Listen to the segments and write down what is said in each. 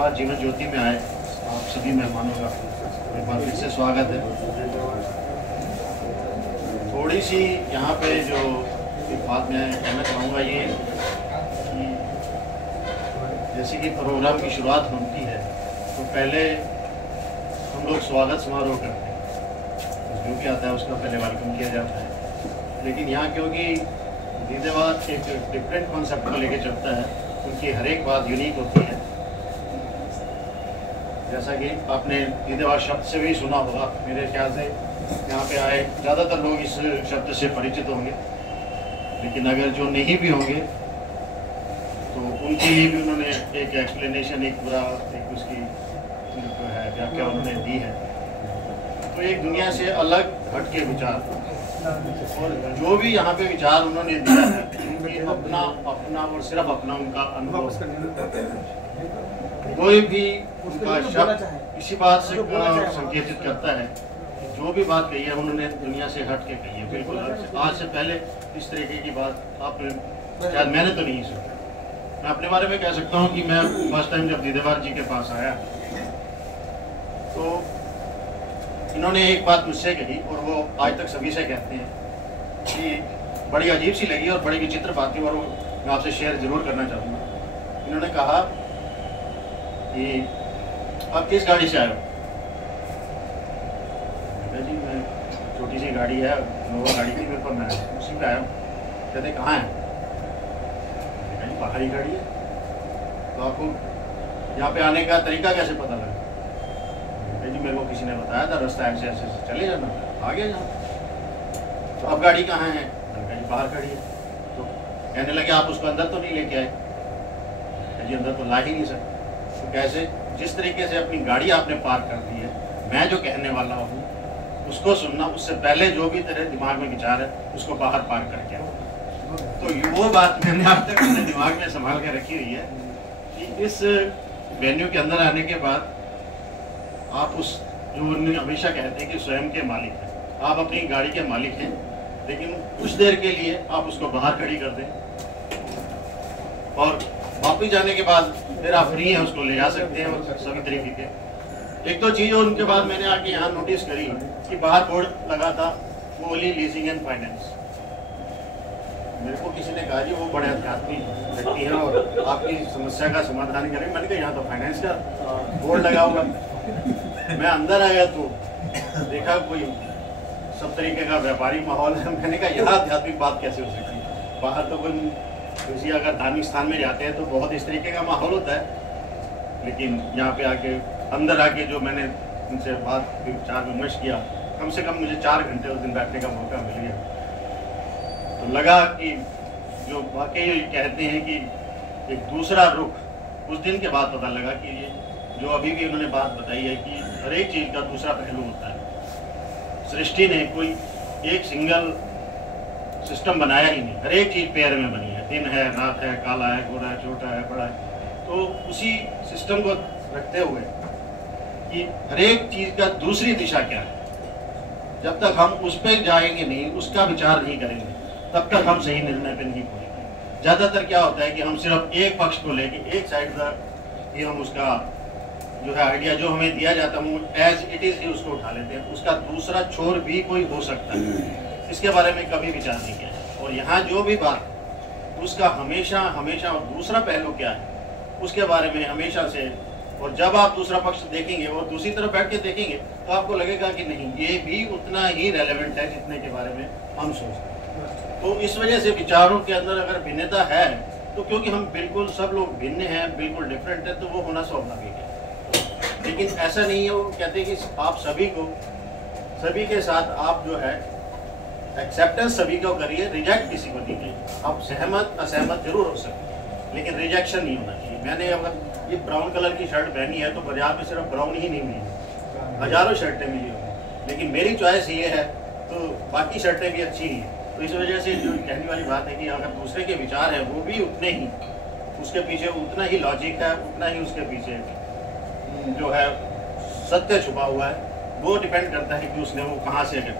धन्यवाद। जीवन ज्योति में आए आप सभी मेहमानों का एक बार फिर से स्वागत है। थोड़ी सी यहाँ पे जो एक बात मैं कहना चाहूँगा ये कि जैसे कि प्रोग्राम की शुरुआत होती है तो पहले हम लोग स्वागत समारोह करते हैं, जो भी आता है उसका पहले वेलकम किया जाता है। लेकिन यहाँ क्योंकि दीदेवार एक डिफरेंट कॉन्सेप्ट को लेके चलता है, उनकी हर एक बात यूनिक होती है। जैसा कि आपने दीदेवार शब्द से भी सुना होगा, मेरे ख्याल से यहाँ पे आए ज़्यादातर लोग इस शब्द से परिचित होंगे, लेकिन अगर जो नहीं भी होंगे तो उनके लिए भी उन्होंने एक एक्सप्लेनेशन, एक पूरा एक उसकी जो है व्याख्या उन्होंने दी है। तो एक दुनिया से अलग हट के विचार, और जो भी यहाँ पे विचार उन्होंने दिया है उनकी अपना और सिर्फ अपना उनका अनुभव, कोई भी उनका शब्द इसी बात से संकेतित करता है। जो भी बात कही है उन्होंने दुनिया से हट के कही है, बिल्कुल आज से पहले इस तरीके की बात आपने शायद मैंने तो नहीं सुनी। मैं अपने बारे में कह सकता हूँ कि मैं फर्स्ट टाइम जब दीदेवार जी के पास आया तो इन्होंने एक बात मुझसे कही, और वो आज तक सभी से कहते हैं कि बड़ी अजीब सी लगी और बड़ी विचित्र बात थी, और वो मैं आपसे शेयर जरूर करना चाहूँगा। इन्होंने कहा कि आप किस गाड़ी से आए हो? जी मैं छोटी सी गाड़ी है, नोवा गाड़ी थी मेरे पास, मैं उसी पे आया हूँ। कहते कहाँ है? बाहरी गाड़ी है। तो आपको यहाँ पे आने का तरीका कैसे पता लगा? जी मेरे को किसी ने बताया था, रास्ता ऐसे ऐसे चले जाना, आ गया जाना। तो अब गाड़ी कहाँ है? बाहर खड़ी है। तो कहने लगे आप उसको अंदर तो नहीं लेके आए? जी अंदर तो ला ही नहीं सकते। तो कैसे? जिस तरीके से अपनी गाड़ी आपने पार्क कर दी है, मैं जो कहने वाला हूँ उसको सुनना, उससे पहले जो भी तेरे दिमाग में विचार है उसको बाहर पार्क करके आओ। तो वो बात मैंने अब तक अपने दिमाग में संभाल के रखी हुई है कि इस वेन्यू के अंदर आने के बाद आप उस जो हमेशा कहते हैं कि स्वयं के मालिक हैं, आप अपनी गाड़ी के मालिक हैं, लेकिन कुछ देर के लिए आप उसको बाहर खड़ी कर दें और वापस जाने के बाद फिर आप फ्री हैं, उसको ले जा सकते हैं और सभी तरीके के। एक दो चीज़ उनके बाद मैंने आके यहाँ नोटिस करी कि बाहर बोर्ड लगा था ओनली लीजिंग एंड फाइनेंस। मेरे को किसी ने कहा जी वो बड़े आध्यात्मिक व्यक्ति हैं और आपकी समस्या का समाधान करेंगे। मैंने कहा यहाँ तो फाइनेंस का बोर्ड लगा होगा। मैं अंदर आया तो देखा कोई सब तरीके का व्यापारिक माहौल है। मैंने कहा यहाँ आध्यात्मिक बात कैसे हो सकती है? बाहर तो कोई किसी अगर धार्मिक स्थान में जाते हैं तो बहुत इस तरीके का माहौल होता है, लेकिन यहाँ पे आके अंदर आके जो मैंने उनसे बात विचार विमर्श किया, कम से कम मुझे 4 घंटे उस दिन बैठने का मौका मिल गया। तो लगा कि जो वाकई कहते हैं कि एक दूसरा रुख, उस दिन के बाद पता लगा कि ये जो अभी भी उन्होंने बात बताई है कि हर एक चीज़ का दूसरा पहलू होता है। सृष्टि ने कोई एक सिंगल सिस्टम बनाया ही नहीं, हर एक चीज़ पेयर में बनी है। दिन है, रात है, काला है, गोरा है, छोटा है, बड़ा है। तो उसी सिस्टम को रखते हुए कि हर एक चीज़ का दूसरी दिशा क्या है, जब तक हम उस पर जाएंगे नहीं, उसका विचार नहीं करेंगे, तब तक हम सही निर्णय पे नहीं पहुंचेंगे। ज़्यादातर क्या होता है कि हम सिर्फ एक पक्ष को लेके, एक साइड का ही हम उसका जो है आइडिया जो हमें दिया जाता है वो एज इट इज़ ही उसको उठा लेते हैं। उसका दूसरा छोर भी कोई हो सकता है, इसके बारे में कभी विचार नहीं किया है। और यहाँ जो भी बात, उसका हमेशा हमेशा दूसरा पहलू क्या है उसके बारे में हमेशा से। और जब आप दूसरा पक्ष देखेंगे और दूसरी तरफ बैठ के देखेंगे तो आपको लगेगा कि नहीं, ये भी उतना ही रेलेवेंट है जितने के बारे में हम सोचते हैं। तो इस वजह से विचारों के अंदर अगर भिन्नता है तो क्योंकि हम बिल्कुल सब लोग भिन्न हैं, बिल्कुल डिफरेंट है, तो वो होना स्वाभाविक है। लेकिन ऐसा नहीं है, वो कहते हैं कि आप सभी को, सभी के साथ आप जो है एक्सेप्टेंस सभी को करिए, रिजेक्ट किसी को नहीं कीजिए। आप सहमत असहमत जरूर हो सकते, लेकिन रिजेक्शन नहीं होना चाहिए। मैंने अगर ये ब्राउन कलर की शर्ट पहनी है तो बाजार में सिर्फ ब्राउन ही नहीं मिली, हजारों शर्टें मिली होंगी, लेकिन मेरी चॉइस ये है तो बाकी शर्टें भी अच्छी हैं। तो इस वजह से जो कहने वाली बात है कि अगर दूसरे के विचार है वो भी उतने ही, उसके पीछे उतना ही लॉजिक है, उतना ही उसके पीछे जो है सत्य छुपा हुआ है। वो डिपेंड करता है कि उसने वो कहाँ से है।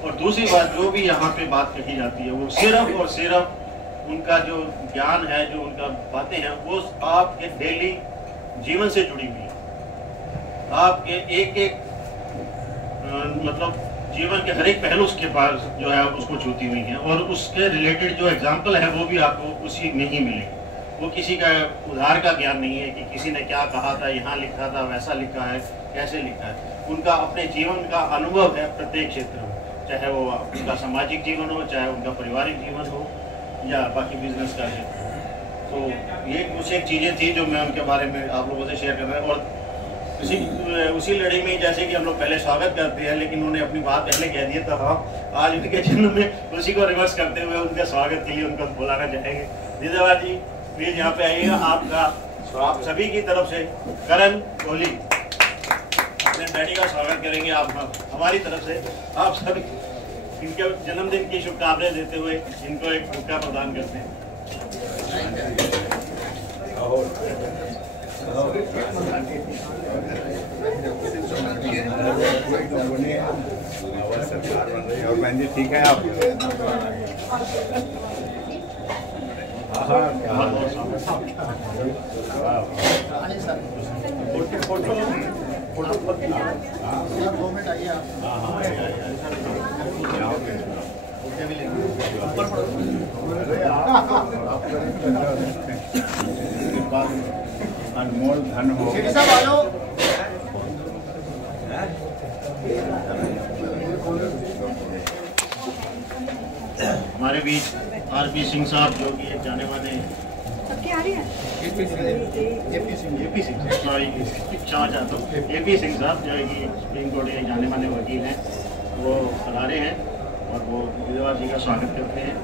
और दूसरी बात, जो भी यहाँ पे बात कही जाती है वो सिर्फ और सिर्फ उनका जो ज्ञान है, जो उनका बातें हैं, वो आपके डेली जीवन से जुड़ी हुई है। आपके एक एक मतलब जीवन के हर एक पहलू उसके पास जो है उसको छूती हुई है, और उसके रिलेटेड जो एग्जाम्पल है वो भी आपको उसी में ही मिलेगी। वो किसी का उधार का ज्ञान नहीं है कि किसी ने क्या कहा था, यहाँ लिखा था, वैसा लिखा है, कैसे लिखा है। उनका अपने जीवन का अनुभव है प्रत्येक क्षेत्र में, चाहे वो उनका सामाजिक जीवन हो, चाहे उनका पारिवारिक जीवन हो, या बाकी बिजनेस का क्षेत्र हो। तो ये कुछ एक चीज़ें थी जो मैं उनके बारे में आप लोगों से शेयर कर रहा हूँ। और उसी लड़ी में जैसे कि हम लोग पहले स्वागत करते हैं, लेकिन उन्होंने अपनी बात पहले कह दी है, तो हम आज उनके जन्म में उसी को रिवर्स करते हुए उनके स्वागत के लिए उनको बुलाना चाहेंगे। जितेंद्र जी प्लीज यहाँ पे आइएगा। आपका आप सभी की तरफ से करण कोहली अपने डैडी का स्वागत करेंगे। आप हमारी तरफ से आप सभी इनके जन्मदिन की शुभकामनाएं देते हुए इनको एक बुक्का प्रदान करते हैं। और बहन जी ठीक है आप? अनमोल धन हो। हमारे बीच आरपी सिंह साहब जो कि एक जाने माने एपी सिंह सॉरी क्षमा चाहता हूँ, एपी सिंह साहब जो है कि सुप्रीम कोर्ट के जाने माने वकील हैं, वो पधारे हैं और वो विधवा जी का स्वागत करते हैं।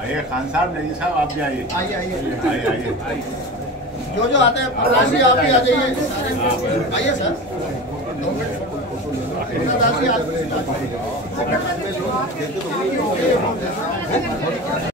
आइए खान साहब, नजी साहब आप भी आइए। आइए आइए आइए आइए जो आते हैं प्रकाशी आप भी आ जाइए। आइए सर, 2 मिनट प्रकाशी आप